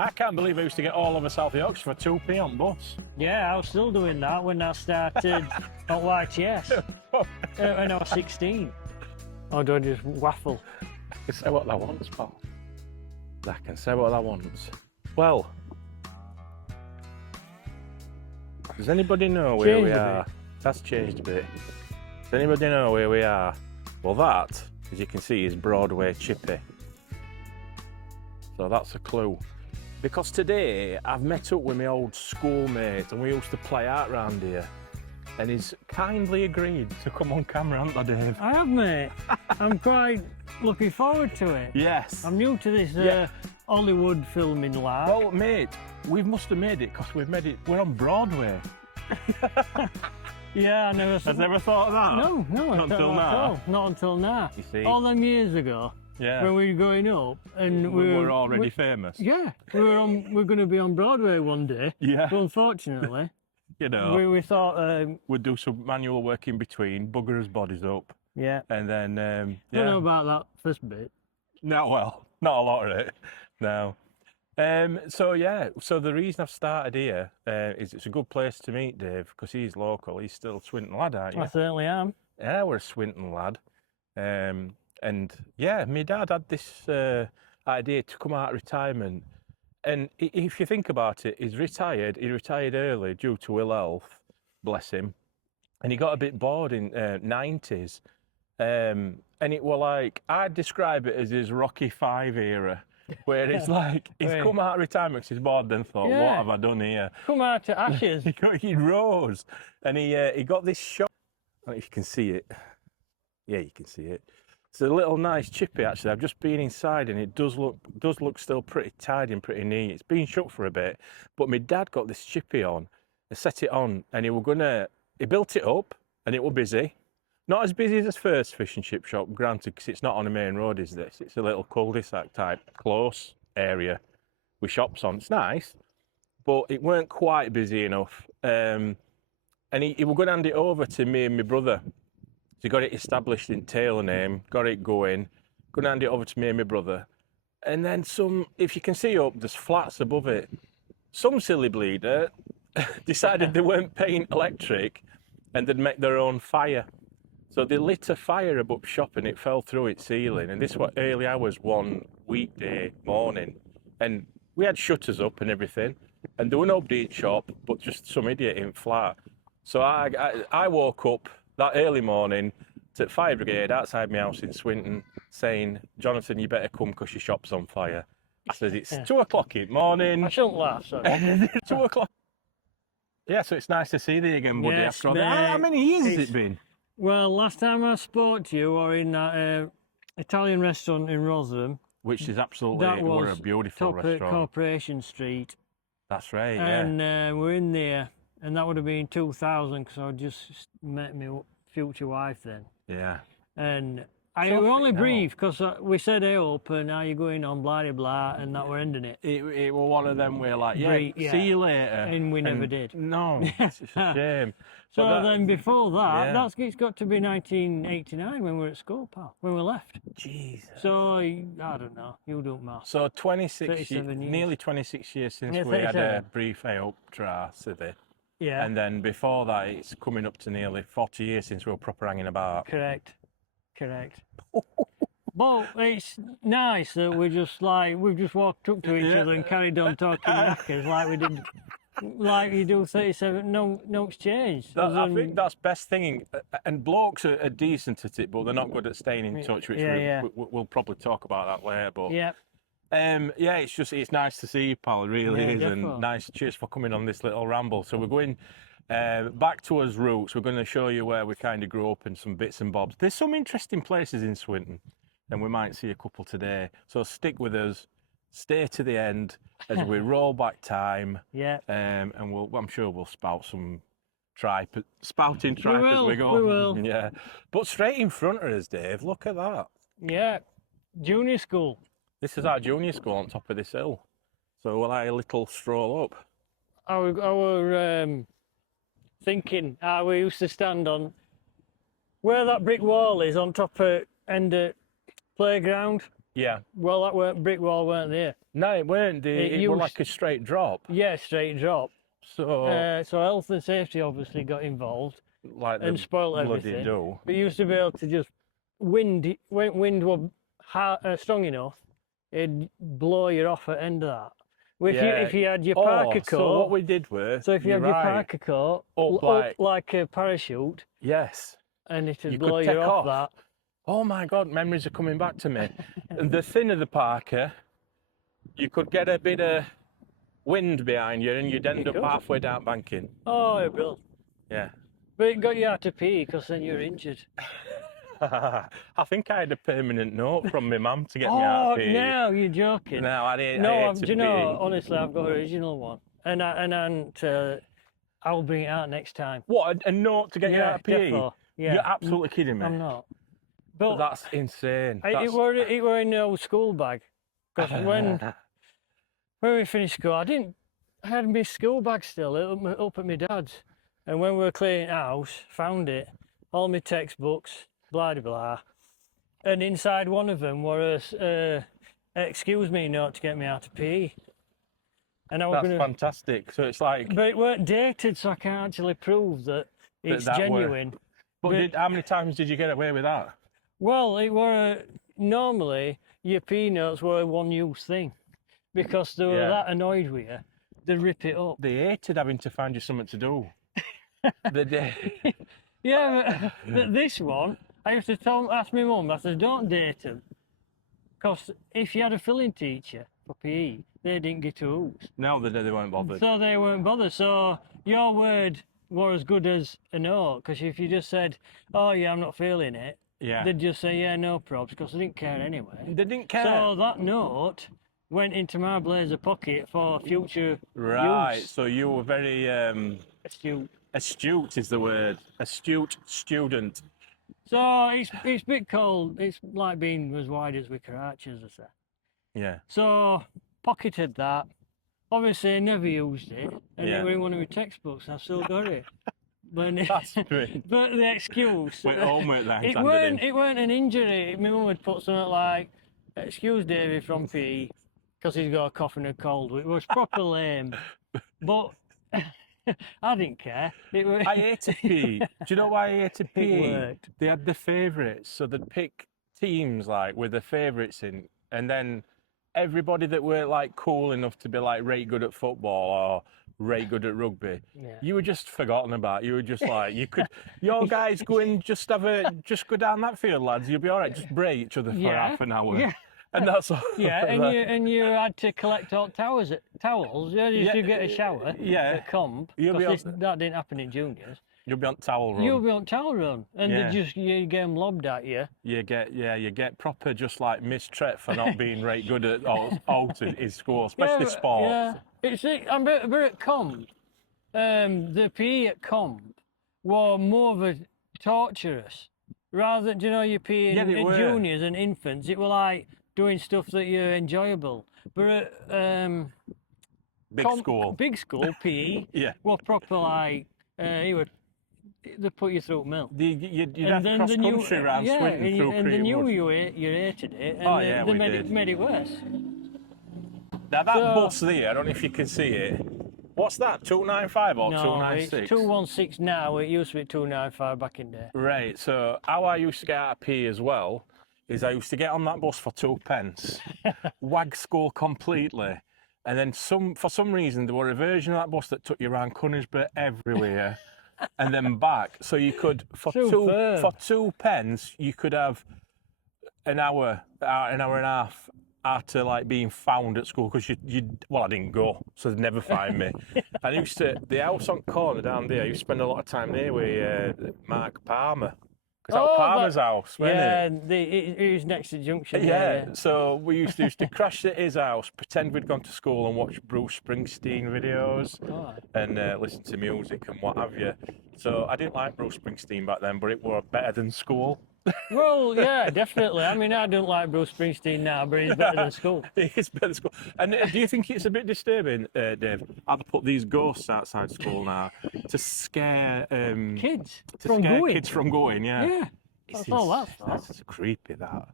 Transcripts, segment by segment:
I can't believe I used to get all over South Yorkshire for 2p on bus. Yeah, I was still doing that when I started at YTS when I was 16. Or do I just waffle? I can say what I want, pal. I can say what I want. Well, does anybody know where we are? That's changed a bit. Does anybody know where we are? Well, that, as you can see, is Broadway Chippy. So that's a clue. Because today I've met up with my old schoolmate and we used to play out round here. And he's kindly agreed to come on camera, hasn't he, Dave? I have, mate. I'm quite looking forward to it. Yes. I'm new to this Hollywood filming lark. Well, mate, we must have made it because we've made it. We're on Broadway. Yeah, I never. Has never thought of that? No, Not until now. Not until now. You see. All them years ago, Yeah. when we were growing up, and we were already famous. Yeah, we're going to be on Broadway one day. Yeah. But unfortunately, You know, we thought. we'd do some manual work in between, bugger us bodies up, Yeah. and then Don't know about that first bit. No, well, not a lot of it. No. So yeah, so the reason I've started here is it's a good place to meet Dave because he's local. He's still a Swinton lad, aren't you? I certainly am. Yeah, we're a Swinton lad. And yeah, my dad had this idea to come out of retirement. And if you think about it, he's retired. He retired early due to ill health, bless him. And he got a bit bored in 90s. And it were like, I'd describe it as his Rocky V era, where it's like, he's come out of retirement because he's bored and thought, what have I done here? Come out to ashes. He rose and he got this shot. I don't know if you can see it. Yeah, you can see it. It's a little nice chippy actually. I've just been inside and it does look still pretty tidy and pretty neat. It's been shut for a bit, but my dad got this chippy on, set it on, and he built it up and it was busy. Not as busy as his first fish and chip shop, granted, because it's not on a main road, is this? It's a little cul-de-sac type close area with shops on. It's nice, but it weren't quite busy enough. And he was going to hand it over to me and my brother. So he got it established in Taylor name, got it going, going to hand it over to me and my brother. And then if you can see up, there's flats above it. Some silly bleeder decided they weren't paying electric and they'd make their own fire. So they lit a fire above shop and it fell through its ceiling. And this was early hours one weekday morning. And we had shutters up and everything. And there were nobody in shop, but just some idiot in flat. So I woke up that early morning to fire brigade outside my house in Swinton saying, Jonathan, you better come because your shop's on fire. I says, it's 2 o'clock in the morning. I shouldn't laugh, sorry. 2 o'clock. Yeah, so it's nice to see thee again, buddy. Yes, After all that. How many years has it been? Well, last time I spoke to you, or in that Italian restaurant in Rotherham. Which is absolutely a beautiful top restaurant. At Corporation Street. That's right, yeah. And we're in there, and that would have been 2000 because I just met my future wife then. Yeah. And I only brief because we said hey up and now you're going on blah blah blah and that we're ending it. It was one of them where like, see you later. And we never did. No, it's a shame. So then before that, it's got to be 1989 when we were at school, pal, when we left. Jesus. So, I don't know, you don't matter. So 26 years, nearly 26 years since we had a brief AOP city. Yeah. And then before that, it's coming up to nearly 40 years since we were proper hanging about. Correct. But it's nice that we've just walked up to each other and carried on talking knackers like we did, like you do 37, no exchange. I think that's best thing. And blokes are decent at it, but they're not good at staying in touch, which we'll probably talk about that later. But it's nice to see you, pal. It really is, definitely. And nice. Cheers for coming on this little ramble. So we're going back to us roots. We're going to show you where we kind of grew up and some bits and bobs. There's some interesting places in Swinton, and we might see a couple today. So stick with us, stay to the end as we roll back time. Yeah. And I'm sure we'll spout some spouting tripe as we go. We will. Yeah. But straight in front of us, Dave. Look at that. Yeah. Junior school. This is our junior school on top of this hill. So we'll have a little stroll up. I were thinking how we used to stand on where that brick wall is on top of end of playground. Yeah. Well, that brick wall weren't there. No, it weren't. It was like a straight drop. Yeah, straight drop. So, So health and safety obviously got involved like and the spoiled bloody everything. do. But you used to be able to just when wind was strong enough, it'd blow you off at the end of that. Well, if you had your parker coat. So what we did was. So if you had your parker coat up like a parachute. Yes. And it'd You blow could you take off off. that. Oh my God, memories are coming back to me. And the thinner the parka, you could get a bit of wind behind you and you'd end up halfway down banking. Oh, it will. Yeah. But it got you out to pee because then you're injured. I think I had a permanent note from my mum to get me out of pee. Oh, no, you're joking. No, I didn't. No, do you know, honestly, I've got an original one. And I'll bring it out next time. What, a note to get you out of pee? Defo. Yeah. You're absolutely kidding me. I'm not. But that's insane. It were in the old school bag. Because when we finished school, I had my school bag still up at my dad's. And when we were cleaning house, found it, all my textbooks, blah, blah, blah. And inside one of them was excuse me note to get me out of PE. And that's fantastic. So it's like... But it weren't dated, so I can't actually prove that it's genuine. But how many times did you get away with that? Well, it were normally your PE notes were a one-use thing because they were that annoyed with you, they'd rip it up. They hated having to find you something to do. Yeah, but this one, I used to ask my mum, I said, don't date them. Because if you had a filling teacher for PE, they didn't get to hooks. No, they weren't bothered. So they weren't bothered. So your word were as good as a no, because if you just said, oh yeah, I'm not feeling it, they'd just say, yeah, no probs, because they didn't care anyway. They didn't care. So that note went into my blazer pocket for future use. So you were very... astute. Astute is the word. Astute student. So it's a bit cold. It's like being as wide as wicker arches, as I say. Yeah. So pocketed that. Obviously, I never used it, and it was in one of my textbooks. I've still got it. But, that's great. But the excuse. Went home with that. It weren't an injury. My mum would put something like, "Excuse David from PE because he's got a cough and a cold." It was proper lame, but. I didn't care. I hated PE. Do you know why I hated PE? It worked. They had the favourites, so they'd pick teams like with the favourites in, and then everybody that weren't like cool enough to be like right good at football or right good at rugby, you were just forgotten about. You were just like your guys go in, just go down that field, lads. You'll be all right. Just break each other for half an hour. Yeah. And that's all. Yeah, and you had to collect all towels. Yeah, you get a shower. Yeah. At comp. That didn't happen in juniors. You'll be on towel run. You'll be on towel run, and you get them lobbed at you. You get proper just like mistreat for not being right good at altered in school, especially sports. Yeah, we're at comp. The PE at comp were more of a torturous. Rather than, your PE in juniors and infants, it were like doing stuff that you're enjoyable. But at big school PE were proper like they put you through milk. You'd have cross country around Swinton through and they knew Creighton you hated it, and they made it worse. Now that bus there, I don't know if you can see it. What's that? 295 or 296? No, it's 216 now. It used to be 295 back in there. Right. So how I used to get out of PE as well is I used to get on that bus for 2p, wag school completely, and then for some reason there were a version of that bus that took you around Conisborough everywhere, and then back. So you could for 2p you could have an hour and a half. After like being found at school because I didn't go, so they'd never find me. I used to the house on corner down there. I used to spend a lot of time there with Mark Palmer because that was Palmer's house, wasn't it? It was next to Junction. Yeah, so we used to crash at his house, pretend we'd gone to school and watch Bruce Springsteen videos and listen to music and what have you. So I didn't like Bruce Springsteen back then, but it was better than school. Well, yeah, definitely. I mean, I don't like Bruce Springsteen now, but he's better than school. He's better than school. And do you think it's a bit disturbing, Dave, how they put these ghosts outside school now to scare kids from going? Yeah. That's all that's creepy, that.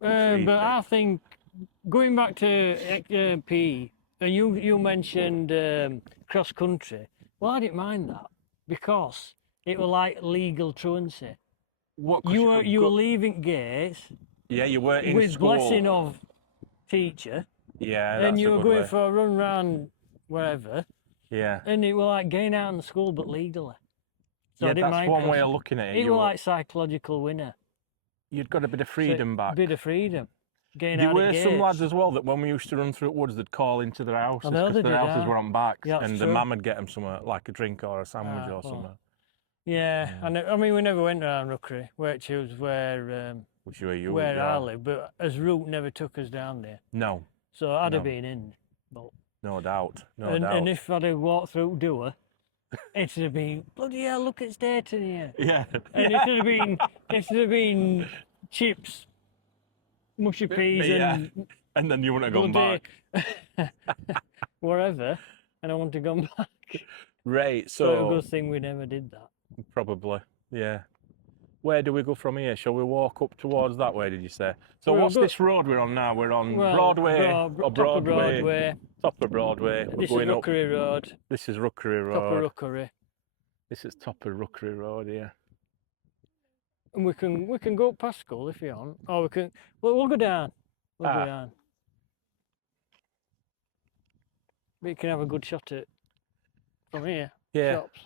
But I think going back to PE, and you mentioned cross country. Well, I didn't mind that because it was like legal truancy. What? You were leaving gates. Yeah, you were in with school. blessing of teacher. Yeah, and you were going way. for a run round wherever. Yeah. And it was like getting out in the school, but legally. So Yeah, I didn't that's mind one way of looking at it. It was like psychological winner. You'd got a bit of freedom back. Bit of freedom. Getting There out were of some gates. lads as well that when we used to run through woods, they'd call into their houses because their houses were on backs, yeah, and the mum would get them somewhere like a drink or a sandwich or something. Yeah, and I mean we never went around Rookery, which was where I live, but as route never took us down there. No. So I'd have been in, but no doubt, and if I'd have walked through Doer, it'd have been bloody hell, look at Staten here. Yeah. And it should have been chips, mushy peas, and then you wouldn't have gone back. Wherever, and I want to go back. Right, so a good thing we never did that. Probably, yeah. Where do we go from here? Shall we walk up towards that way, did you say? So what's this road we're on now? We're on Broadway or Broadway? Top of Broadway. This is Rookery Road. This is Rookery Road. Top of Rookery. This is top of Rookery Road, yeah. And we can go up past school if you want. Or we can we'll go down. We'll go down. We can have a good shot at from here. Yeah. Shops.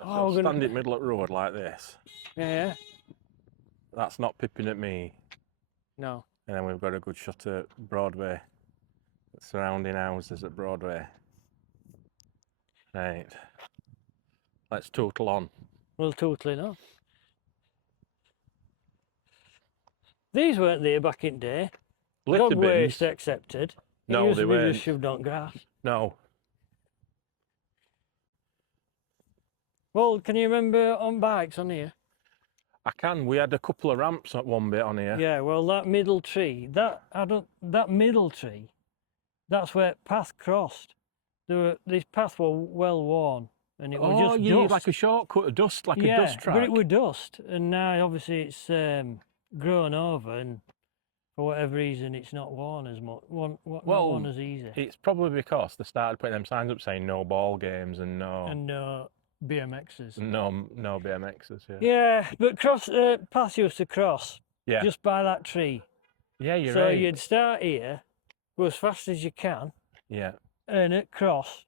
So stand in the middle of the road like this. Yeah. That's not pipping at me. No. And then we've got a good shot at Broadway. Surrounding houses at Broadway. Right. Let's total on. We'll total it on. These weren't there back in day. Dog waste accepted. No, they weren't. Just shoved on grass. No. Well, can you remember on bikes on here? I can. We had a couple of ramps at one bit on here. Yeah, well, that middle tree, that middle tree, that's where path crossed. This path was well worn, and it was just dust. Like a shortcut of dust, like a dust track. But it was dust, and now obviously it's grown over, and for whatever reason, it's not worn as much. Not worn as easy. It's probably because they started putting them signs up saying no ball games and no BMXs. No BMXs. Yeah. Yeah, but paths used to cross. Yeah. Just by that tree. Yeah, you're right. So you'd start here, go as fast as you can. Yeah. And at cross,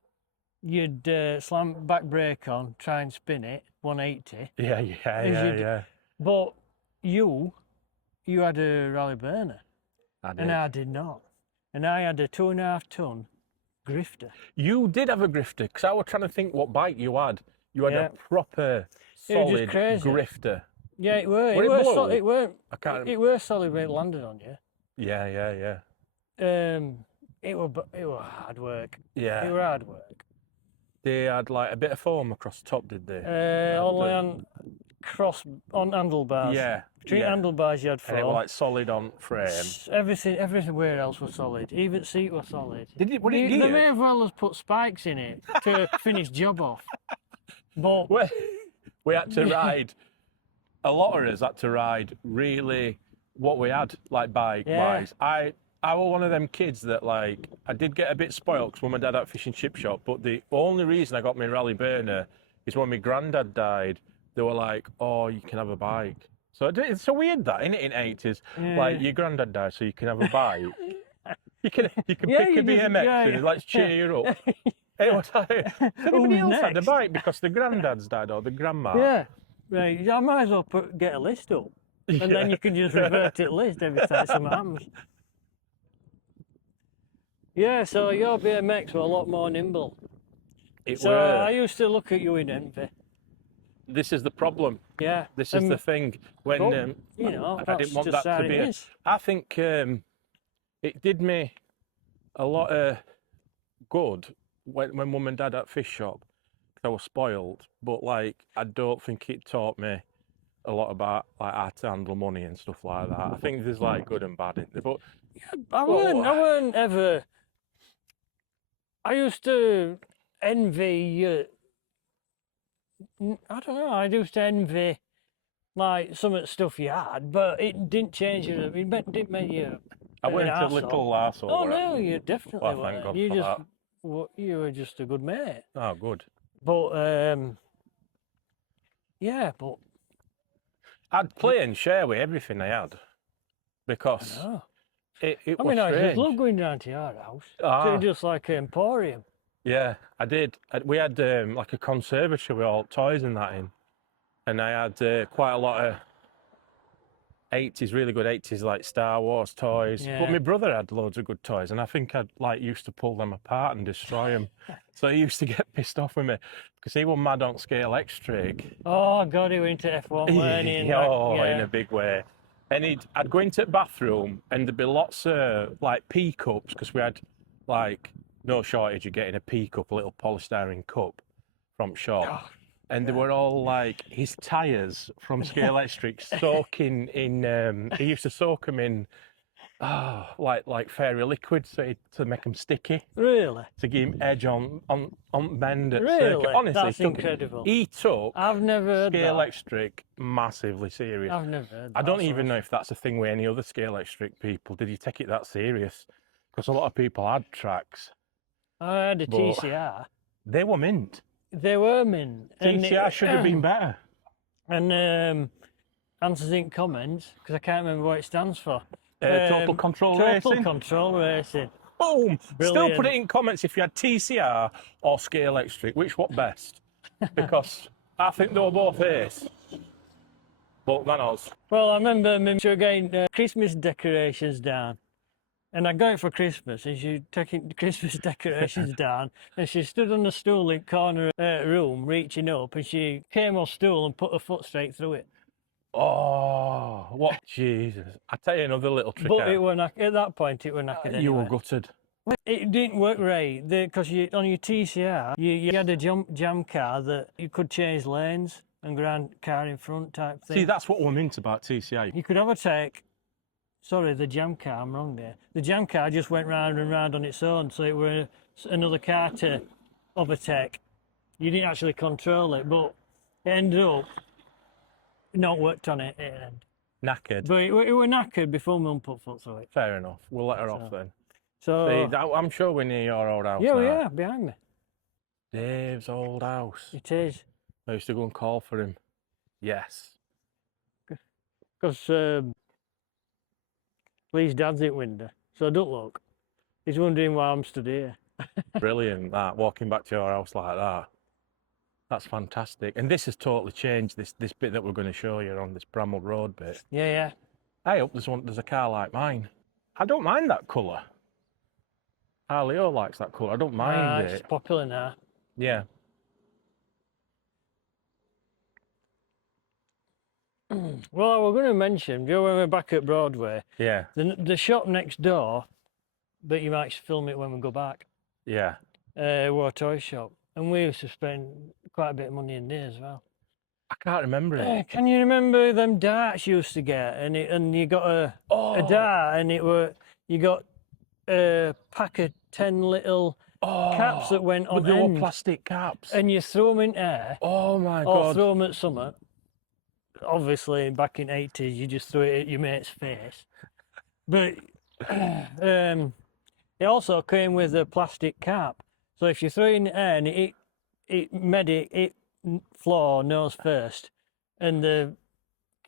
you'd slam back brake on, try and spin it 180. Yeah. But you had a rally burner. I did. And I did not. And I had a 2.5 ton grifter. You did have a grifter, because I was trying to think what bike you had. You had a proper solid grifter. Yeah, it were. It were solid when it landed on you. Yeah. It were hard work. Yeah. It were hard work. They had like a bit of foam across the top, did they? Only on handlebars. Yeah. Between handlebars you had foam. And it was like solid on frame. Everywhere else was solid. Even the seat was solid. They may as well have put spikes in it to finish job off. But we had to ride. A lot of us had to ride really what we had, like bike-wise. I was one of them kids that, like, I did get a bit spoiled because when my dad had a fish and chip shop, but the only reason I got my rally burner is when my granddad died, they were like, oh, you can have a bike. So it's so weird that, isn't it, in 80s? Yeah. Like, your granddad died, so you can have a bike. you can pick a BMX and let's cheer you up. Anybody else had a bike because the granddads died or the grandma? Yeah, right. I might as well get a list up, and then you can just revert to the list every time something happens. Yeah, so your BMX were a lot more nimble. I used to look at you in envy. This is the problem. Yeah. This is the thing. When I didn't want that to be. I think it did me a lot of good when Mum and Dad had fish shop, because I was spoiled. But like, I don't think it taught me a lot about like how to handle money and stuff like that. I think there's like good and bad in there. But I weren't ever. I used to envy you. I don't know. I used to envy like some of the stuff you had, but it didn't change you. It didn't make you I weren't a little arsehole. Oh no, you definitely Well, weren't. thank God You for just, that. you were just a good mate. Oh, good. But yeah, but I'd play and share with everything I had because I know. it I was mean, I just strange. love going down to your house. Ah. So just like an emporium. Yeah, I did. We had like a conservatory with all toys and that in, and I had quite a lot of 80s, really good 80s, like Star Wars toys. Yeah. But my brother had loads of good toys, and I think I'd like used to pull them apart and destroy them. So he used to get pissed off with me because he was mad on Scalextric. Oh God, he went to F1, weren't he? And in a big way. And I'd go into the bathroom, and there'd be lots of like pea cups because we had like no shortage of getting a pea cup, a little polystyrene cup from shop. Oh, and they were all like his tyres from Scalextric soaking in. He used to soak them in, like fairy liquid, to make them sticky. Really? To give him edge on bend at Really? circuit. Honestly, That's incredible. He took I've never heard Scalextric massively serious. I've never heard that. I don't even know if that's a thing with any other Scalextric people. Did you take it that serious? Because a lot of people had tracks. I had a But- TCR. They were mint. They were mint. TCR should have been better. And answers in comments, because I can't remember what it stands for. Total Control Racing. Total Control Racing. Boom! Still Brilliant. put it in comments if you had TCR or Scalextric. Which what best? Because I think they were both ace. But than us. Well, I remember my mum getting Christmas decorations down. And I got it for Christmas, and she taking the Christmas decorations down, and she stood on the stool in the corner of the room, reaching up, and she came off stool and put her foot straight through it. Oh, what Jesus! I tell you another little trick. But it were at that point, it were knackered You were anyway. gutted. It didn't work right because on your TCR, you had a jam car that you could change lanes and go around car in front type thing. See, that's what we're meant about TCR. You could overtake. Sorry, the jam car, I'm wrong there. The jam car just went round and round on its own, so it were another car to overtake. You didn't actually control it, but it ended up not worked on it. Knackered. But it were knackered before Mum put foot through it. Fair enough. We'll let her off then. So, See, I'm sure we're near your old house yeah, now. yeah, behind me. Dave's old house. It is. I used to go and call for him. Yes. Because Lee's dad's in window, so don't look. He's wondering why I'm stood here. Brilliant, that, walking back to your house like that. That's fantastic. And this has totally changed, this bit that we're going to show you on this Bramwell Road bit. Yeah, yeah. I hope there's a car like mine. I don't mind that colour. Leo likes that colour. I don't mind It's it. popular now. Yeah. Well, I was going to mention, you know, when we're back at Broadway, Yeah. the shop next door, but you might film it when we go back, Yeah. were a toy shop. And we used to spend quite a bit of money in there as well. I can't remember it. Can you remember them darts you used to get? And you got a dart, and you got a pack of 10 little caps that went on with the old end, plastic caps. and you throw them in air, Oh my or God. throw them at summer. Obviously, back in 80s, you just threw it at your mate's face. But it also came with a plastic cap. So if you throw it in the air and it made it floor nose first, and the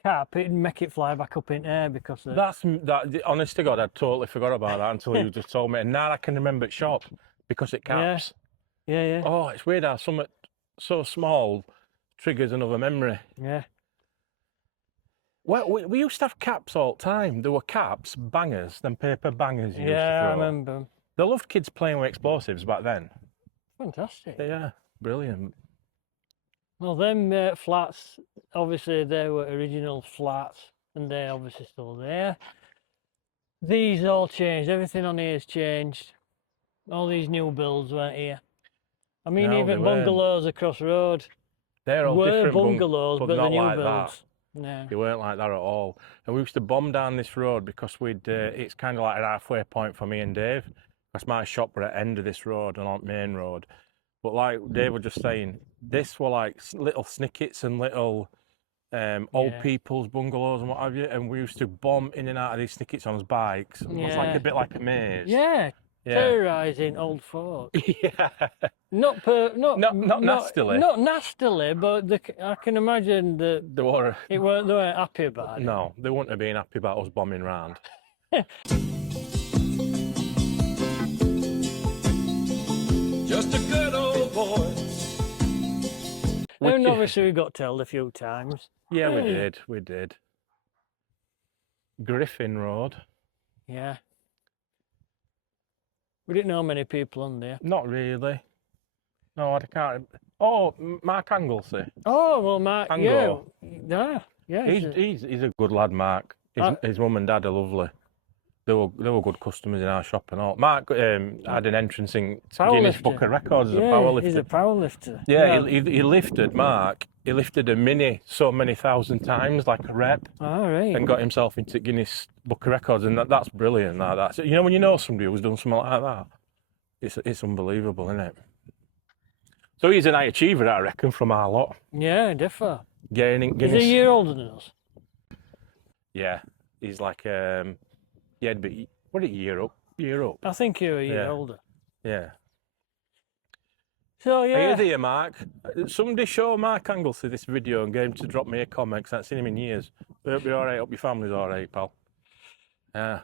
cap, it'd make it fly back up in air because of... That. Honest to God, I totally forgot about that until you just told me. And now I can remember it shop because it caps. Yeah, yeah, Oh, it's weird how something so small triggers another memory. yeah. Well, we used to have caps all the time. There were caps, bangers, then paper bangers you used to Yeah, throw. I remember 'em. They loved kids playing with explosives back then. Fantastic. Yeah, brilliant. Well, them flats, obviously they were original flats, and they're obviously still there. These all changed. Everything on here has changed. All these new builds weren't here. I mean, No, they even weren't. bungalows across the road They're all were different bungalows, but not the new like builds. that. No. They weren't like that at all. And we used to bomb down this road because it's kind of like a halfway point for me and Dave. Because my shop were at the end of this road and on main road. But like Dave was just saying, this were like little snickets and little old people's bungalows and what have you, and we used to bomb in and out of these snickets on bikes. It was like a bit like a maze. Yeah. Terrorising old folk. Yeah. Not nastily. Not nastily, but I can imagine that They weren't happy about it. No, they wouldn't have been happy about us bombing round. Just a good old boy. And obviously we got told a few times. Yeah, we did. Griffin Road. Yeah. We didn't know many people on there. Not really. No, I can't. Oh, Mark Anglesey. Oh, well, Mark, Angle. yeah. He's a good lad, Mark. His mum and dad are lovely. They were good customers in our shop and all. Mark had an entrance in Guinness Book of Records as a powerlifter. He's a powerlifter. Yeah, he lifted, Mark. He lifted a mini so many thousand times, like a rep. All right. And got himself into Guinness Book of Records, and that's brilliant. That's when you know somebody who's done something like that. It's unbelievable, isn't it? So he's an high achiever, I reckon, from our lot. Yeah, definitely. Gaining Guinness. He's a year older than us. Yeah, he's like yeah, but what a year up. I think you're a year older. Yeah. So yeah. Are you there, Mark? Somebody show Mark Anglesey this video and get him to drop me a comment, 'cause I haven't seen him in years. I hope you're all right. Hope your family's all right, pal. Yeah.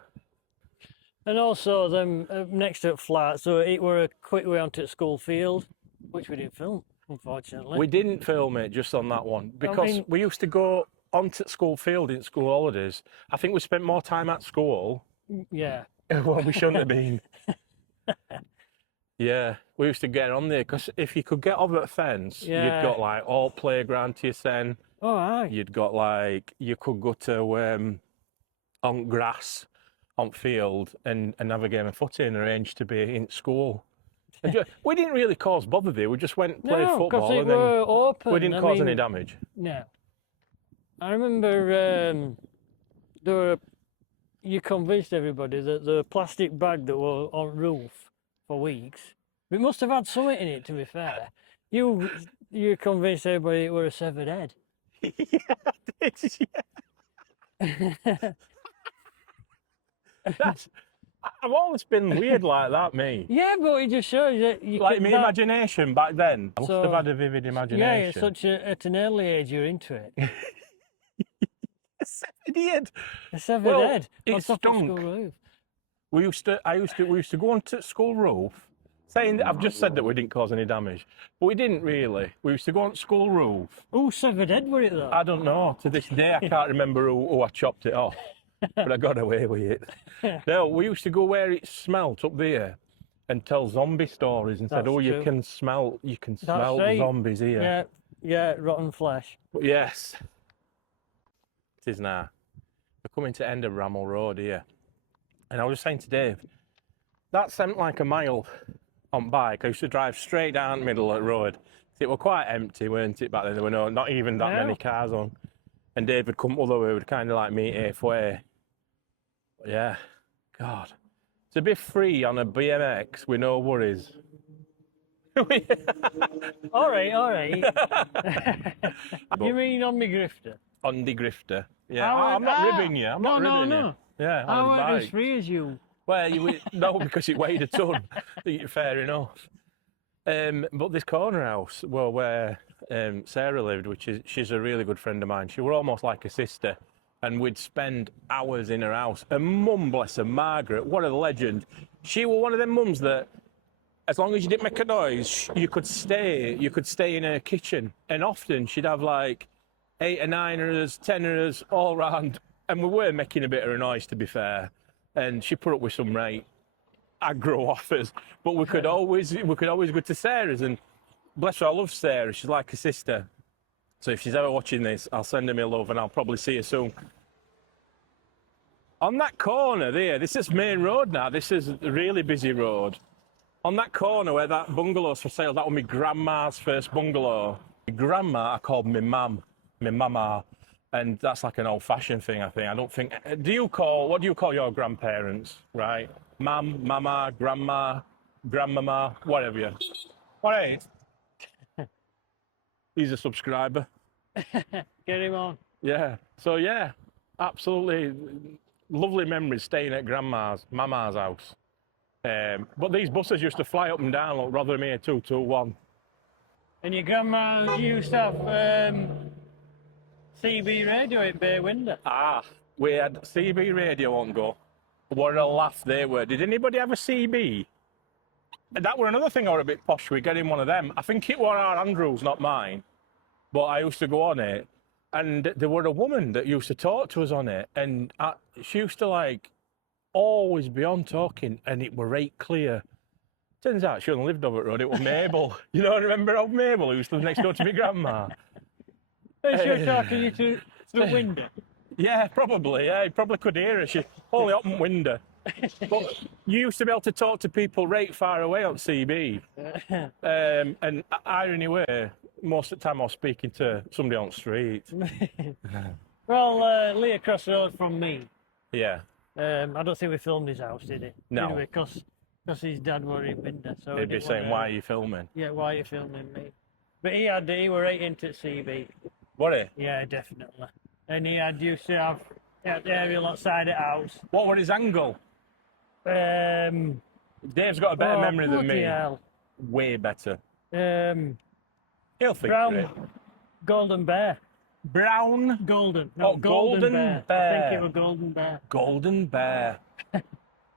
And also them next to it flat, so it were a quick way onto the school field, which we didn't film, unfortunately. We didn't film it just on that one because we used to go onto the school field in school holidays. I think we spent more time at school. Yeah. Well, we shouldn't have been. Yeah, we used to get on there because if you could get over the fence, you'd got like all playground to yourself. Oh, aye. You'd got like, you could go to on grass, on field, and have a game of footy and arrange to be in school. We didn't really cause bother there. We just went and played football and then open. we didn't cause any damage. No. I remember you convinced everybody that the plastic bag that was on roof for weeks, we must have had something in it, to be fair. You convinced everybody it were a severed head. Yeah, I did, yeah. I've always been weird like that, me. Yeah, but it just shows that you like my imagination back then. I must have had a vivid imagination. Yeah, at an early age you're into it. A severed head. A severed head. It stunk. School roof. We used to go onto school roof, saying that I've just said that we didn't cause any damage, but we didn't really. We used to go on school roof. Oh, severed head were it though? I don't know. To this day, I can't remember who I chopped it off, but I got away with it. No, we used to go where it smelt up there, and tell zombie stories and said, "Oh, you can smell the zombies here." Yeah, rotten flesh. But yes, it is now. We're coming to the end of Rammel Road here. And I was saying to Dave, that seemed like a mile on bike. I used to drive straight down the middle of the road. It were quite empty, weren't it, back then? There were not even that many cars on. And Dave would come other way, would kind of like meet halfway. But yeah, God. To be free on a BMX with no worries. All right. You mean on me grifter? On the grifter. Yeah, I'm not ribbing you. I'm not ribbing you. Yeah, I weren't as free as you. Well, no, because it weighed a ton. Fair enough. But this corner house, well, where Sarah lived, she's a really good friend of mine. She were almost like a sister, and we'd spend hours in her house. And Mum, bless her, Margaret, what a legend. She were one of them mums that, as long as you didn't make a noise, you could stay in her kitchen. And often she'd have like 8 or 9 of us, 10 of us all round. And we were making a bit of a noise, to be fair. And she put up with some right aggro offers. But we could always go to Sarah's. And bless her, I love Sarah. She's like a sister. So if she's ever watching this, I'll send her my love and I'll probably see her soon. On that corner there, this is main road now. This is a really busy road. On that corner where that bungalow's for sale, that was my grandma's first bungalow. My grandma, I called my mum, my mama. And that's like an old-fashioned thing, I think. I don't think... what do you call your grandparents, right? Mum, mama, grandma, grandmama, whatever you... What age? He's a subscriber. Get him on. Yeah. So yeah, absolutely lovely memories staying at Mama's house. But these buses used to fly up and down like Rothermere 221. And your grandma used to have CB radio in Bay Window. Ah, we had CB radio on go. What a laugh they were. Did anybody have a CB? That were another thing I was a bit posh with getting one of them. I think it was our Andrews, not mine. But I used to go on it. And there were a woman that used to talk to us on it. And she used to like always be on talking and it were right clear. Turns out she only lived over the road. It was Mabel. You know, remember old Mabel who used to live next door to my grandma? And she was talking you through the window. Yeah, probably. Yeah, you probably could hear her. She only opened window. But you used to be able to talk to people right far away on CB. And irony way, most of the time I was speaking to somebody on the street. Well, Lee across the road from me. Yeah. I don't think we filmed his house, did he? No. Because his dad were in window. So They'd be saying, why are you filming? Yeah, why are you filming me? But he were right into CB. What it? Yeah, definitely. And he used to have the aerial outside the house. What was his angle? Dave's got a better memory than me. Hell. Way better. He'll think Brown, of it. golden bear. Brown? Golden. No, Golden Bear. I think it was golden bear. Golden Bear.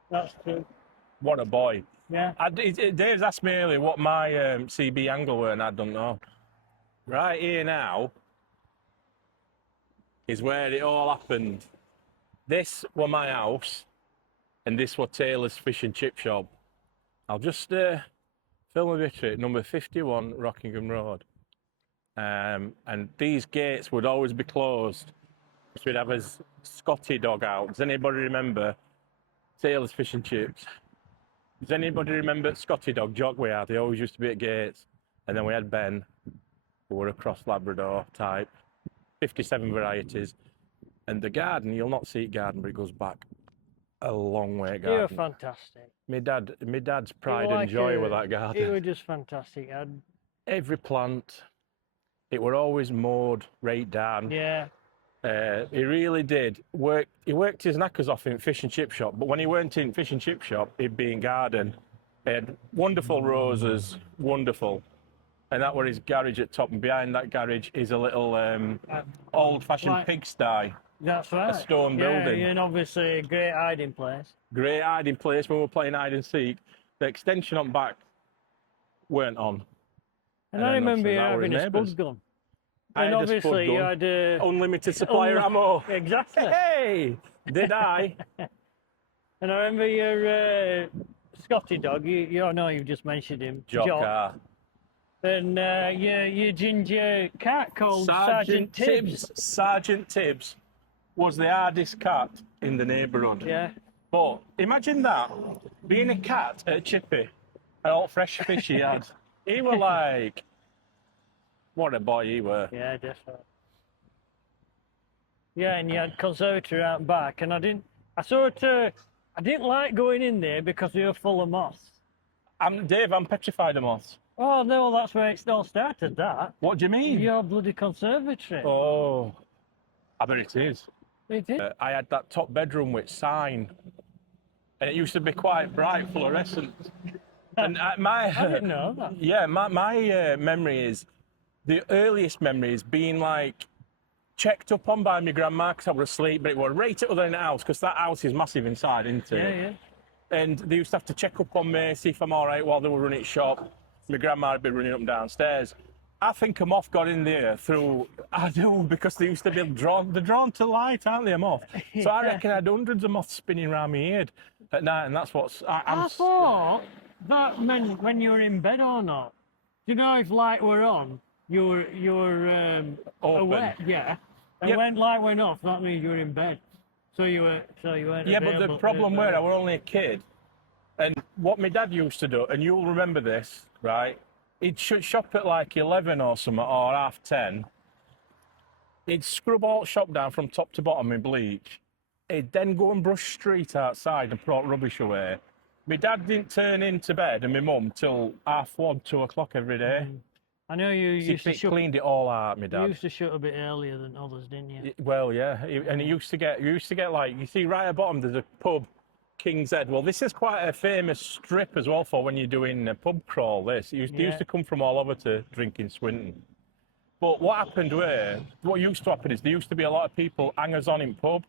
That's true. What a boy. Yeah. Dave's asked me earlier what my CB angle were, and I don't know. Right here now is where it all happened. This was my house, and this was Taylor's fish and chip shop. I'll just film a bit of it, number 51 Rockingham Road. And these gates would always be closed. So we'd have a Scotty dog out. Does anybody remember Taylor's fish and chips? Does anybody remember Scotty dog jog we had? They always used to be at gates. And then we had Ben, who were a cross Labrador type, 57 varieties. And the garden, you'll not see it garden, but it goes back a long way. Garden. You were fantastic. My dad's pride and joy with that garden. It was just fantastic. Every plant, it were always mowed right down. Yeah. He really did work. He worked his knackers off in fish and chip shop, but when he weren't in fish and chip shop, he'd be in garden. He had wonderful roses, wonderful. And that were his garage at top, and behind that garage is a little old-fashioned pigsty. That's right. A stone building. And obviously a great hiding place. Great hiding place when we were playing hide and seek. The extension on back weren't on. And I remember you having a spud gun. And obviously you had unlimited supply of ammo. Exactly. Hey, did I? And I remember your Scotty dog. You know you've just mentioned him. Jock. And your ginger cat called Sergeant Tibbs. Sergeant Tibbs was the hardest cat in the neighbourhood. Yeah. But imagine that, being a cat at Chippy, and all fresh fish he had. He were like, what a boy he were. Yeah, definitely. Yeah, and you had conservatory out back, and I didn't like going in there because they were full of moths. Dave, I'm petrified of moths. Oh no, that's where it all started, that. What do you mean? Your bloody conservatory. Oh, I bet it is. It is? I had that top bedroom with sign, and it used to be quite bright, fluorescent. And I didn't know that. Yeah, my memory is, the earliest memory is being like checked up on by my grandma because I was asleep, but it was right at the other end of the house because that house is massive inside, isn't it? Yeah, yeah. And they used to have to check up on me, see if I'm all right while they were running shop. My grandma would be running up and downstairs. I think a moth got in there through, I do, because they used to be drawn, they're drawn to light, aren't they, a moth? So I reckon I had hundreds of moths spinning around my head at night, and that's what's... I thought that meant when you were in bed or not. Do you know if light were on, you were awake, yeah. And when light went off, that means you were in bed. So you weren't Yeah, but the problem were I were only a kid. And what my dad used to do, and you'll remember this, right? He'd shop at like 11 or something, or 10:30. He'd scrub all the shop down from top to bottom in bleach. He'd then go and brush street outside and put rubbish away. My dad didn't turn into bed, and my mum, till 1:30, 2 o'clock every day. I know you used to shut. Cleaned it all out, my You dad. used to shut a bit earlier than others, didn't you? Well, yeah, and you used to get like, you see right at the bottom there's a pub, King's Head. Well, this is quite a famous strip as well for when you're doing a pub crawl. They used to come from all over to drink in Swinton. But what used to happen is there used to be a lot of people hangers on in pub.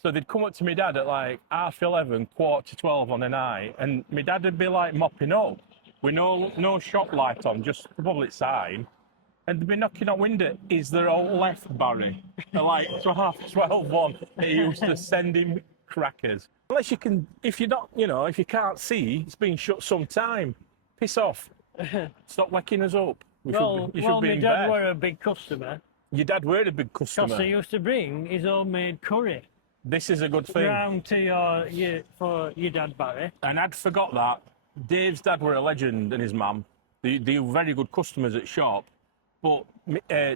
So they'd come up to my dad at like 11:30, 11:45 on a night, and my dad would be like mopping up with no shop light on, just the public sign. And they'd be knocking on window, is there a left, Barry? At like 12:30 one, he used to send him crackers. Unless you can, if you're not, if you can't see, it's been shut some time. Piss off. Stop wacking us up. You should be my in dad bed. were a big customer. Your dad were a big customer. Because he used to bring his homemade curry This is a good thing. round to for your dad, Barry. And I'd forgot that. Dave's dad were a legend and his mum. They were very good customers at shop. But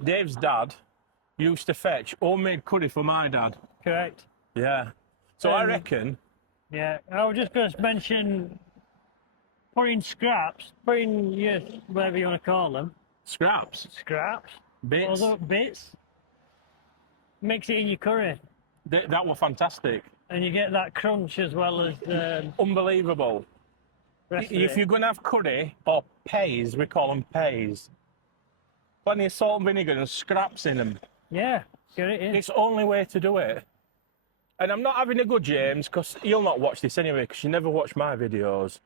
Dave's dad used to fetch homemade curry for my dad. Correct. Yeah. So I reckon. Yeah, I was just going to mention putting your, whatever you want to call them. Scraps. Bits. Other bits. Mix it in your curry. That were fantastic. And you get that crunch as well as Unbelievable. If you're going to have curry or pays, we call them pays, plenty of salt and vinegar and scraps in them. Yeah, get it in. It's the only way to do it. And I'm not having a go, James, because you'll not watch this anyway, because you never watch my videos.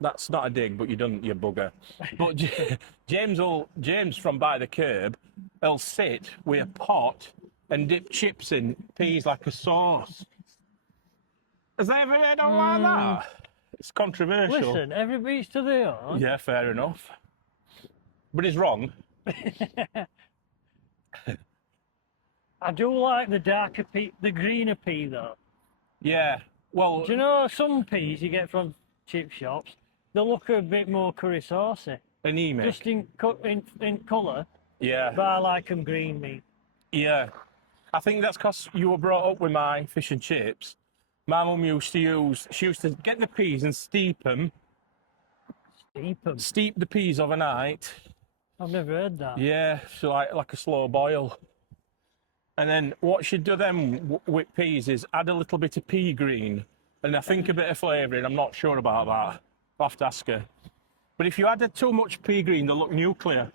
That's not a dig, but you bugger. But James from by the curb, he'll sit with a pot and dip chips in peas like a sauce. Has they ever heard of like that? It's controversial. Listen, everybody's to their own. Yeah, fair enough. But he's wrong. I do like the darker pea, the greener pea though. Yeah, well... Do you know some peas you get from chip shops, they look a bit more curry saucy. Anemic. Just in colour, Yeah. but I like them green meat. Yeah. I think that's because you were brought up with my fish and chips. My mum used to get the peas and steep them. Steep them? Steep the peas overnight. I've never heard that. Yeah, so like a slow boil. And then what she'd do then with peas is add a little bit of pea green and I think a bit of flavouring. I'm not sure about that. I'll have to ask her. But if you added too much pea green, they look nuclear.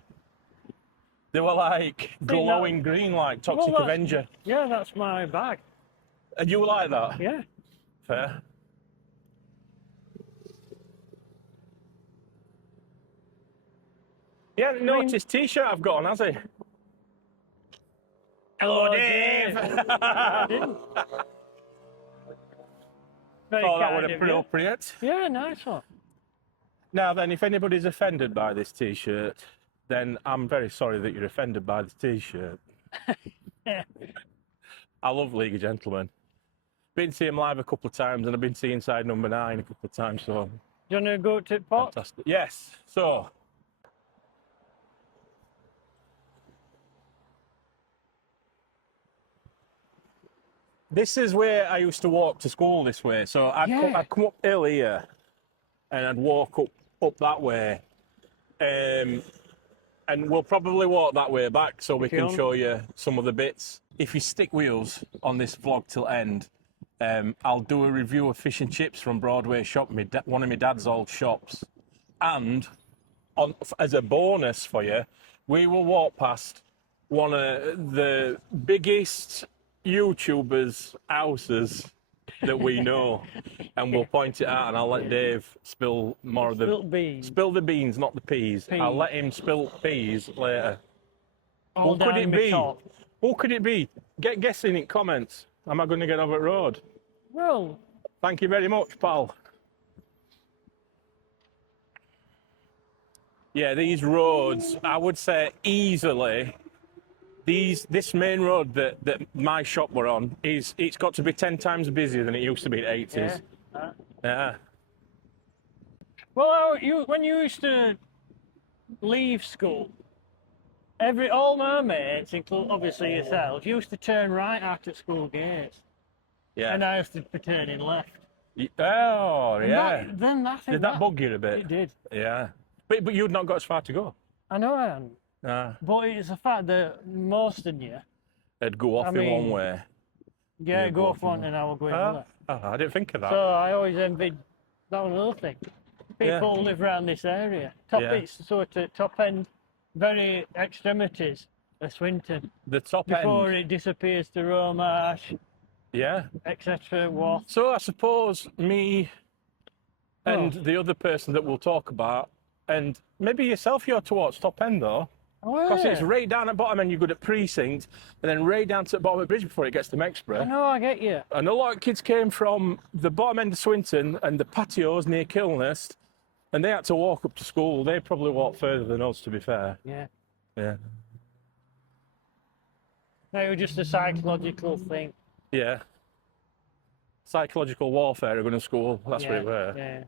They were like glowing green, like Toxic Avenger. Yeah, that's my bag. And you were like that? Yeah. Fair. He hasn't noticed his t-shirt I've got on, has he? Hello, Dave. Very Oh, that kind would of you. appropriate. Yeah, nice one. Now then, if anybody's offended by this t-shirt, then I'm very sorry that you're offended by the t-shirt. I love League of Gentlemen. Been to him live a couple of times, and I've been to Inside Number 9 a couple of times, so... Do you want to go to the pot? Fantastic. Yes, so... This is where I used to walk to school this way. So I'd come up hill here, and I'd walk up that way. And we'll probably walk that way back so we can show you some of the bits. If you stick with us on this vlog till end, I'll do a review of fish and chips from Broadway Shop, one of my dad's old shops. And as a bonus for you, we will walk past one of the biggest YouTubers' houses that we know, and we'll point it out, and I'll let Dave spill more of the... Spill the beans, not the peas. I'll let him spill peas later. Who could it be? Who could it be? Get guessing in comments. Am I going to get over the road? Well... Thank you very much, pal. Yeah, these roads, I would say easily... This main road that my shop were on, it's got to be 10 times busier than it used to be in the 80s. Yeah. Well, when you used to leave school, all my mates, including obviously yourself, used to turn right after school gates. Yeah. And I used to be turning left. Oh, yeah. Did that bug you a bit? It did. Yeah. But you'd not got as far to go. I know I hadn't. But it's the fact that most of you, It'd go off in one way. yeah, go off one and I will go in another. Oh, I didn't think of that. So I always envied that was another thing. People live around this area. It's sort of top end, very extremities of Swinton. The top before end. It disappears to Romarsh, etc. Wharf. So I suppose me and the other person that we'll talk about, and maybe yourself, you're towards top end though. Because it's right down at bottom and you're good at precinct, and then right down to the bottom of the bridge before it gets to Mexborough. I know, I get you. And a lot of kids came from the bottom end of Swinton and the patios near Kilnest, and they had to walk up to school. They probably walked further than us, to be fair. Yeah. Yeah. No, it was just a psychological thing. Yeah. Psychological warfare of going to school. That's what it were. Yeah.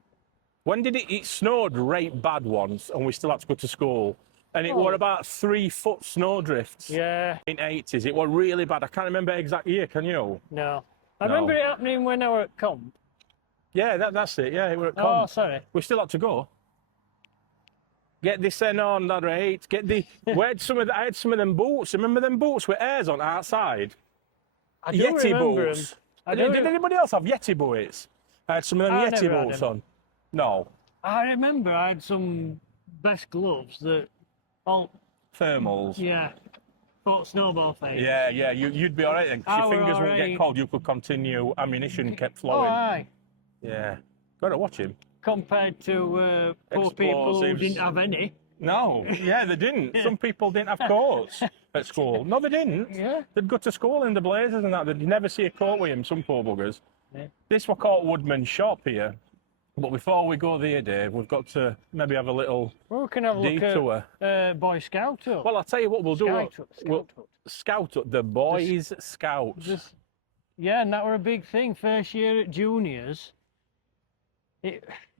When did it snowed right bad once, and we still had to go to school? And it were about 3 foot snowdrifts. Yeah. In 80s. It was really bad. I can't remember the exact year, can you? No. I remember it happening when I were at Comp. Yeah, that's it. Yeah, we were at Oh, Comp. sorry. We still had to go. Get this in on that rate. Get the. I had some of them boots. Remember them boots with airs on outside? I do Yeti remember boots. them. Did anybody else have Yeti boots? I had some of them I Yeti never had boots them. on. No. I remember I had some best gloves that all Thermals. yeah. Fought snowball things. Yeah, you'd be all right then. 'Cause I your were fingers all wouldn't get right. cold. You could continue. Ammunition kept Oh, flowing. aye. Yeah. Got to watch him. Compared to poor people who Explosives. didn't have any. No, yeah, they didn't. Some people didn't have coats at school. No, they didn't. Yeah. They'd go to school in the blazers and that. They'd never see a coat with him, some poor buggers. Yeah. This was called Woodman's Shop here. But before we go there, Dave, we've got to maybe have a little Well, we can have a detour. look at Boy Scout up. Well, I'll tell you what we'll do. We'll Scout up. the Boys Scouts. Yeah, and that were a big thing. First year at juniors,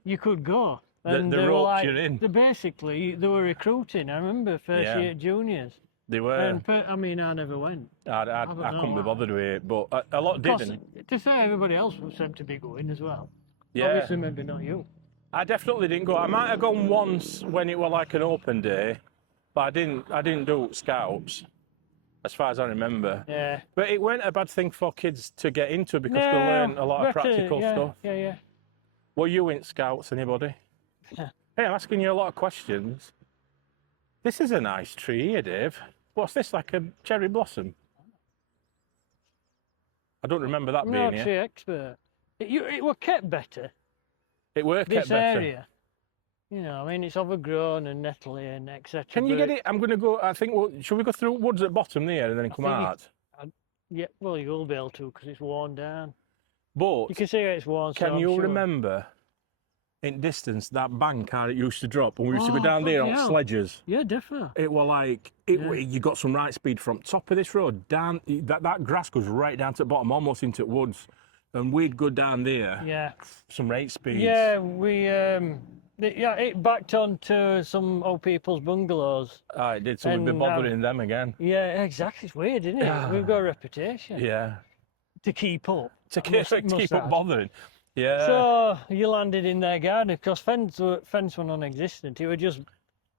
you could go. And They they were roped like, you in. Basically, they were recruiting. I remember first year at juniors. They were. And I mean, I never went. I couldn't be bothered with it, but a lot didn't. To say everybody else was said to be going as well. Yeah. Obviously, maybe not you. I definitely didn't go. I might have gone once when it was like an open day, but I didn't do scouts, as far as I remember. Yeah. But it weren't a bad thing for kids to get into because they learn a lot of practical stuff. Yeah. Were you in scouts, anybody? Yeah. Hey, I'm asking you a lot of questions. This is a nice tree here, Dave. What's this, like a cherry blossom? I don't remember that I'm being not here. tree expert. It were kept better. It were kept This better. area. You know, I mean, it's overgrown and nettly and etc. Can you get it? I'm going to go, I think, should we go through woods at bottom there and then come think out? Yeah, well, you will be able to because it's worn down. But You can see how it's worn. so can I'm you sure. remember in distance that bank how it used to drop and we used to go Oh, down there on bloody hell. sledges? Yeah, definitely. It was like, you got some right speed from top of this road down, that grass goes right down to the bottom, almost into the woods. And we'd go down there, Yeah. some rate speeds. Yeah, it backed onto some old people's bungalows. It did, so we'd be And, bothering them again. Yeah, exactly. It's weird, isn't it? We've got a reputation Yeah. to keep up. To Must keep up have. bothering. Yeah. So you landed in their garden because fence were non-existent. It would just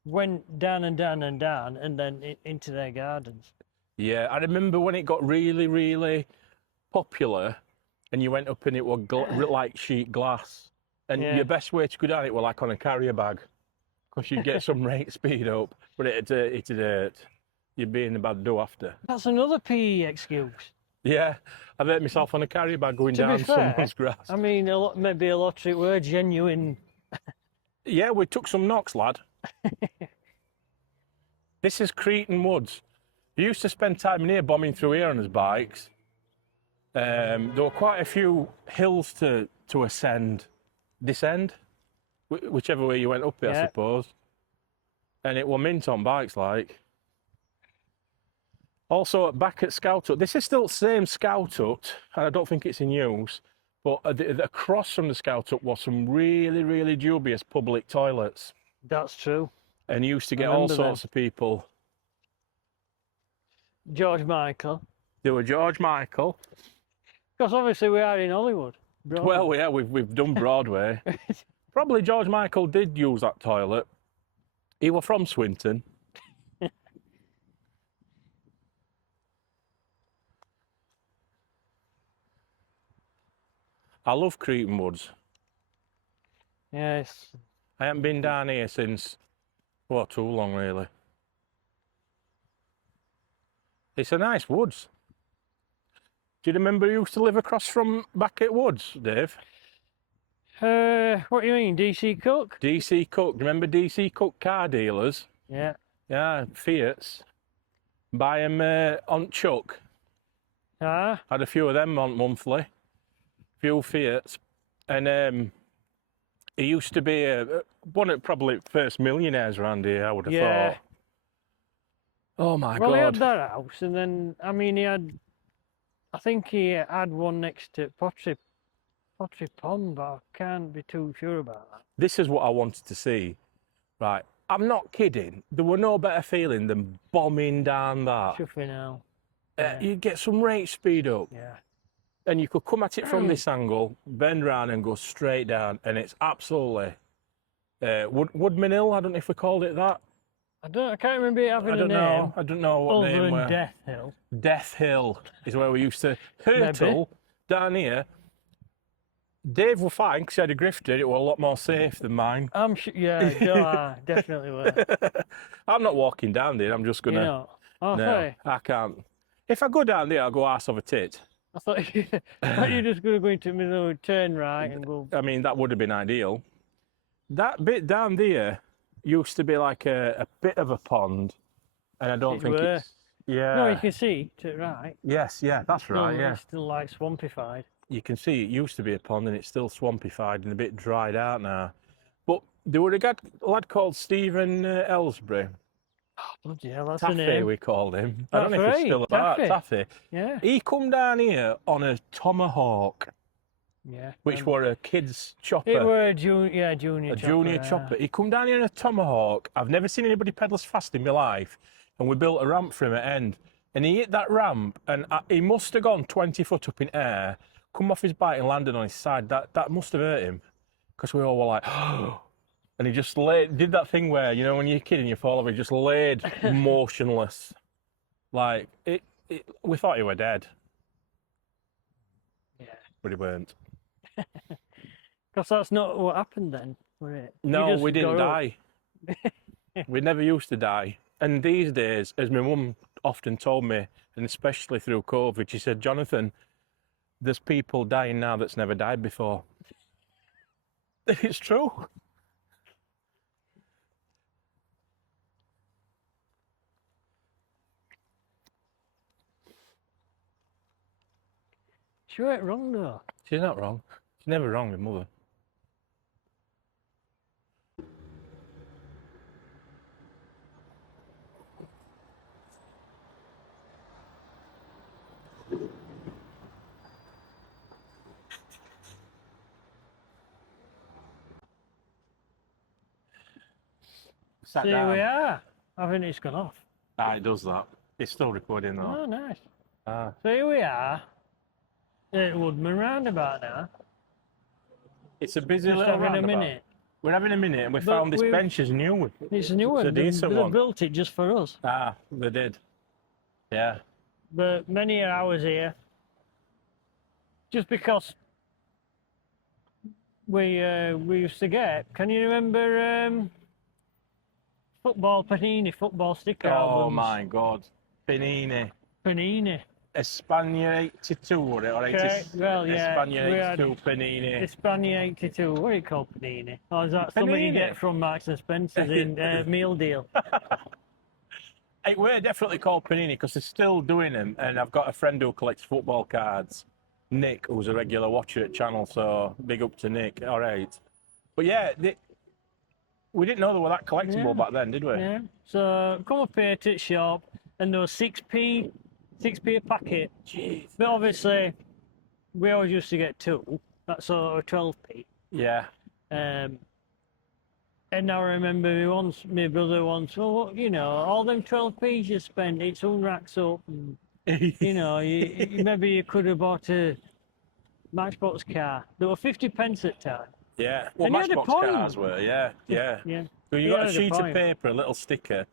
went down and down and down and then into their gardens. Yeah, I remember when it got really, really popular and you went up and it was like sheet glass. And Yeah. your best way to go down it was like on a carrier bag because you'd get some rate speed up, but it'd hurt. You'd be in the bad dough after. That's another PE excuse. Yeah, I've hurt myself on a carrier bag going To be down fair, someone's grass. I mean, maybe a lottery were genuine. Yeah, we took some knocks, lad. This is Creighton Woods. We used to spend time in here bombing through here on his bikes. There were quite a few hills to descend, whichever way you went up here, I Yeah. suppose. And it were mint on bikes, like. Also, back at Scoutout, this is still the same Scoutout, and I don't think it's in use, but across from the Scoutout was some really, really dubious public toilets. That's true. And you used to get I all remember sorts of people. George Michael. There were George Michael. Because obviously we are in Hollywood. Broadway. Well, yeah, we've done Broadway. Probably George Michael did use that toilet. He were from Swinton. I love Creighton Woods. Yes. I haven't been down here since, well, too long really. It's a nice woods. Do you remember you used to live across from back at Woods, Dave? What do you mean, DC Cook? DC Cook. Remember DC Cook car dealers? Yeah. Yeah, Fiats. Buy them on Chuck. Ah. Had a few of them on monthly. Few Fiats. And he used to be one of probably first millionaires around here, I would have thought. Oh my God. Well, he had that house, and then, I mean, I think he had one next to Pottery Pond, but I can't be too sure about that. This is what I wanted to see. Right, I'm not kidding. There were no better feeling than bombing down that. Chuffy now. You'd get some rate speed up. Yeah. And you could come at it from this angle, bend round and go straight down, and it's absolutely Woodman Hill. I don't know if we called it that. I can't remember it having a name. I don't know what other name. than Death Hill. Death Hill is where we used to hurtle down here. Dave were fine because he had a grifter. It was a lot more safe than mine. I'm sure. Yeah, no, definitely were. I'm not walking down there. I'm just gonna. You know. Oh, no, sorry. I can't. If I go down there, I'll go arse of a tit. I thought you were just going to go into the middle, turn right, and go. I mean, that would have been ideal. That bit down there used to be like a bit of a pond, and I don't think it's. Yeah. No, you can see to the right. Yes, yeah, that's right. Yeah. It's still like swampified. You can see it used to be a pond, and it's still swampified and a bit dried out now. But there were a lad called Stephen Ellsbury. Oh, bloody hell, that's Taffy, the name. we called him. I don't That's know if he's right, still about. Taffy. Yeah. He come down here on a tomahawk, Yeah. which were a kid's chopper. It were a junior A chopper. junior chopper. He come down here on a tomahawk. I've never seen anybody pedal as fast in my life. And we built a ramp for him at end. And he hit that ramp, and he must have gone 20 foot up in air, come off his bike and landed on his side. That must have hurt him, because we all were like, oh. And he just did that thing where, you know, when you're a kid and you fall over, he just laid motionless. Like, we thought he were dead. Yeah. But he weren't. Because that's not what happened then, was it? No, we didn't die. We never used to die. And these days, as my mum often told me, and especially through COVID, she said, Jonathan, there's people dying now that's never died before. It's true. She weren't wrong though. She's not wrong. She's never wrong, my mother. Sat Here down. we are. I think it's gone off. Ah, it does that. It's still recording though. Oh, nice. Ah. So here we are at Woodman Roundabout now. It's a busy Just little having a roundabout. minute. We're having a minute and we But found this we've- bench is new. It's a new one. It's a decent They one. built it just for us. Ah, they did. Yeah. But many hours here. Just because we used to get. Can you remember Panini football sticker albums? Oh my God. Panini. Panini. Espana 82 or 80? Okay, well, yeah, Espana we had 82 Panini. Espana 82. What do you call Panini? Or is that something you Panini. get from Marks and Spencer's in meal deal? We're definitely called Panini because they're still doing them. And I've got a friend who collects football cards, Nick, who's a regular watcher at channel. So big up to Nick. All right. But yeah, we didn't know they were that collectible back then, did we? Yeah. So come up here to the shop and there was 6p a packet. Jeez. But obviously, we always used to get two. That's sort of 12p. Yeah. And I remember my brother once, well, you know, all them 12p's you spend, it's all racks up. And, you know, maybe you could have bought a Matchbox car. There were 50 pence at the time. Yeah. Well, And he had a Matchbox point. cars were, yeah. Yeah. So you He got a had a sheet of point. paper, a little sticker,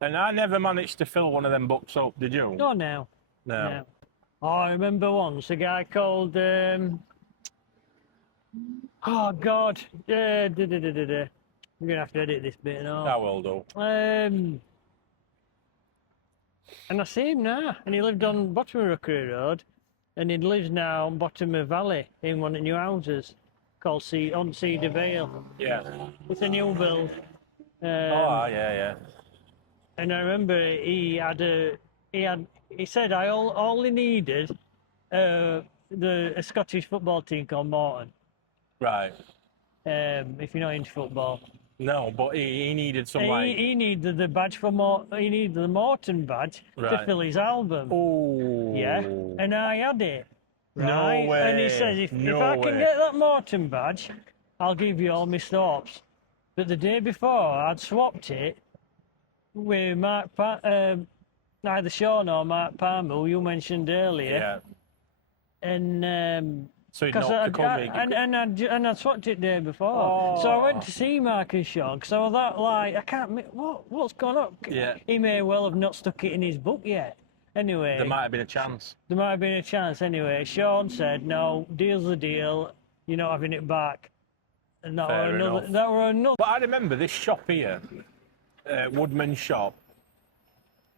and I never managed to fill one of them books up. Did you? No, no. No. Oh, I remember once a guy called. Oh God. We're gonna have to edit this bit now. I will do. And I see him now, and he lived on bottom of Rookery Road, and he lives now on bottom of Valley in one of the new houses called Cedar Vale. Yeah. It's a new build. Yeah. And I remember he said I all he needed a Scottish football team called Morton. Right. If you're not into football. No, but he needed some He needed the badge he needed the Morton badge to Right. fill his album. Oh. Yeah, and I had it. No Right? way. And he says, if No I can way. get that Morton badge, I'll give you all my stops. But the day before, I'd swapped it with either Sean or Mark Palmer, who you mentioned earlier. Yeah. And So he'd because not to come in. and I swapped it the day before. So I went to see Mark and Sean because I was that like, I can't, what's going on? Yeah. He may well have not stuck it in his book yet. Anyway. There might have been a chance. There might have been a chance anyway. Sean said, no, deal's the deal. You're not having it back. And that Fair were another. enough. That were another. But I remember this shop here, Woodman shop.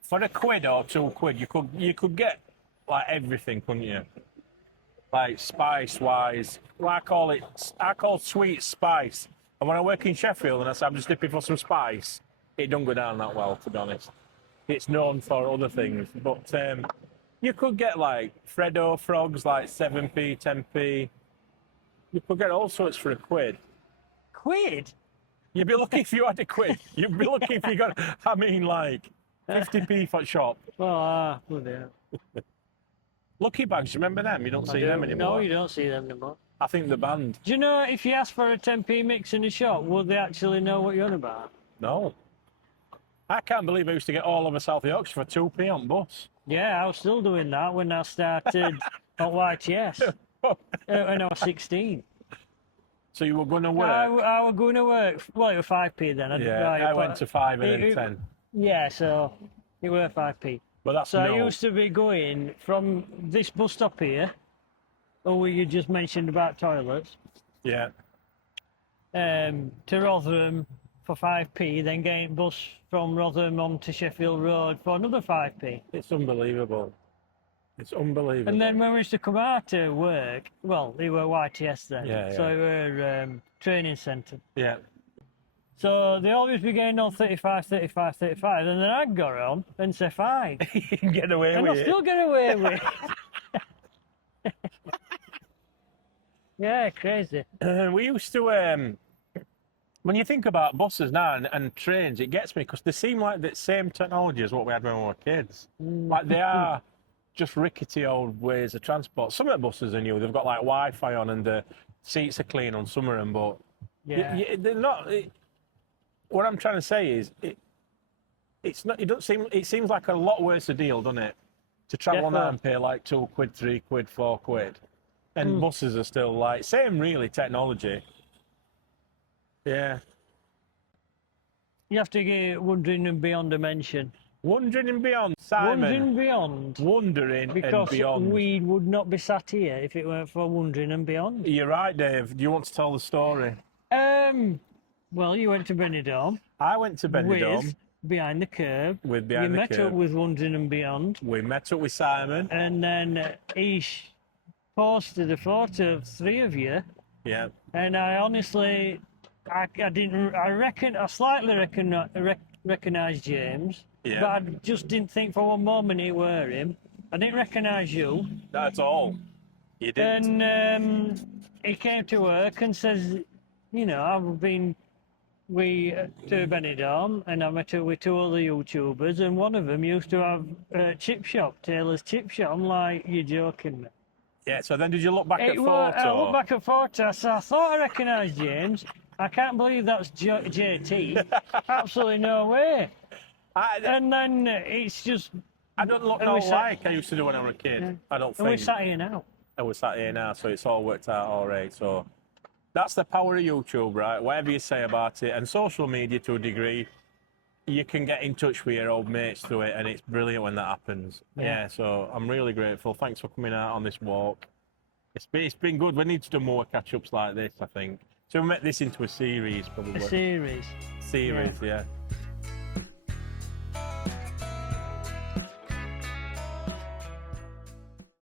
For £1 or £2, you could get like everything, couldn't you? Like spice wise. Well, I call sweet spice. And when I work in Sheffield and I say I'm just dipping for some spice, it don't go down that well, to be honest. It's known for other things, but you could get like Freddo frogs, like 7p, 10p. You could get all sorts for £1. Quid? You'd be lucky if you had £1. You'd be lucky if you got, I mean, like 50p for shop. Oh, bloody hell. Lucky bags, you remember them? You don't see them anymore. No, you don't see them anymore. I think the band. Do you know if you ask for a 10p mix in a shop, would they actually know what you're on about? No. I can't believe I used to get all over South Yorkshire for 2p on bus. Yeah, I was still doing that when I started at YTS when I was 16. So you were going to work? I was going to work. Well, it was 5p then. I went to 5 and then 10. Yeah, so it were 5p. But that's So I used to be going from this bus stop here, where you just mentioned about toilets, Yeah. to Rotherham for 5p, then getting bus from Rotherham on to Sheffield Road for another 5p. It's unbelievable. It's unbelievable. And then when we used to come out to work, well, it were YTS then, Yeah, so yeah. it were training centre. Yeah. So they always be getting on 35, and then I'd go on and say 5. You can get away And with I it. still get away with it. Yeah, crazy. We used to, when you think about buses now and trains, it gets me because they seem like the same technology as what we had when we were kids. Like they are just rickety old ways of transport. Some of the buses are new. They've got like Wi-Fi on and the seats are clean on some of them, but Yeah. they're not. What I'm trying to say is, it's not. It doesn't seem. It seems like a lot worse a deal, doesn't it? To travel on that and pay like £2, £3, £4, and buses are still like same really technology. Yeah. You have to get Wondering and Beyond a mention. Wondering and beyond, Simon. Wondering Beyond. Wondering Because and beyond. we would not be sat here if it weren't for Wondering and Beyond. You're right, Dave. Do you want to tell the story? Well, you went to Benidorm. I went to Benidorm. With Behind the Curve. With Behind the You met Curve. up with Wondering and Beyond. We met up with Simon. And then he posted a photo of 3 of you. Yeah. And I honestly, I slightly recognised James. Yeah. But I just didn't think for one moment it were him. I didn't recognise you. That's all. You didn't. And he came to work and says, you know, I've been to Benidorm and I met up with 2 other YouTubers and one of them used to have a chip shop, Taylor's Chip Shop. I'm like, you're joking me. Yeah, so then did you look back at photo? I looked back at photo, so I thought I recognised James. I can't believe that's JT. Absolutely no way. And then it's just... I don't look and we no sat- like I used to do when I was a kid. Yeah. I don't And we're think. sat here now. I was sat here now, so it's all worked out all right. So that's the power of YouTube, right? Whatever you say about it, and social media to a degree, you can get in touch with your old mates through it, and it's brilliant when that happens. Yeah, so I'm really grateful. Thanks for coming out on this walk. It's been good. We need to do more catch-ups like this, I think. So we make this into a series, probably. A series. Yeah.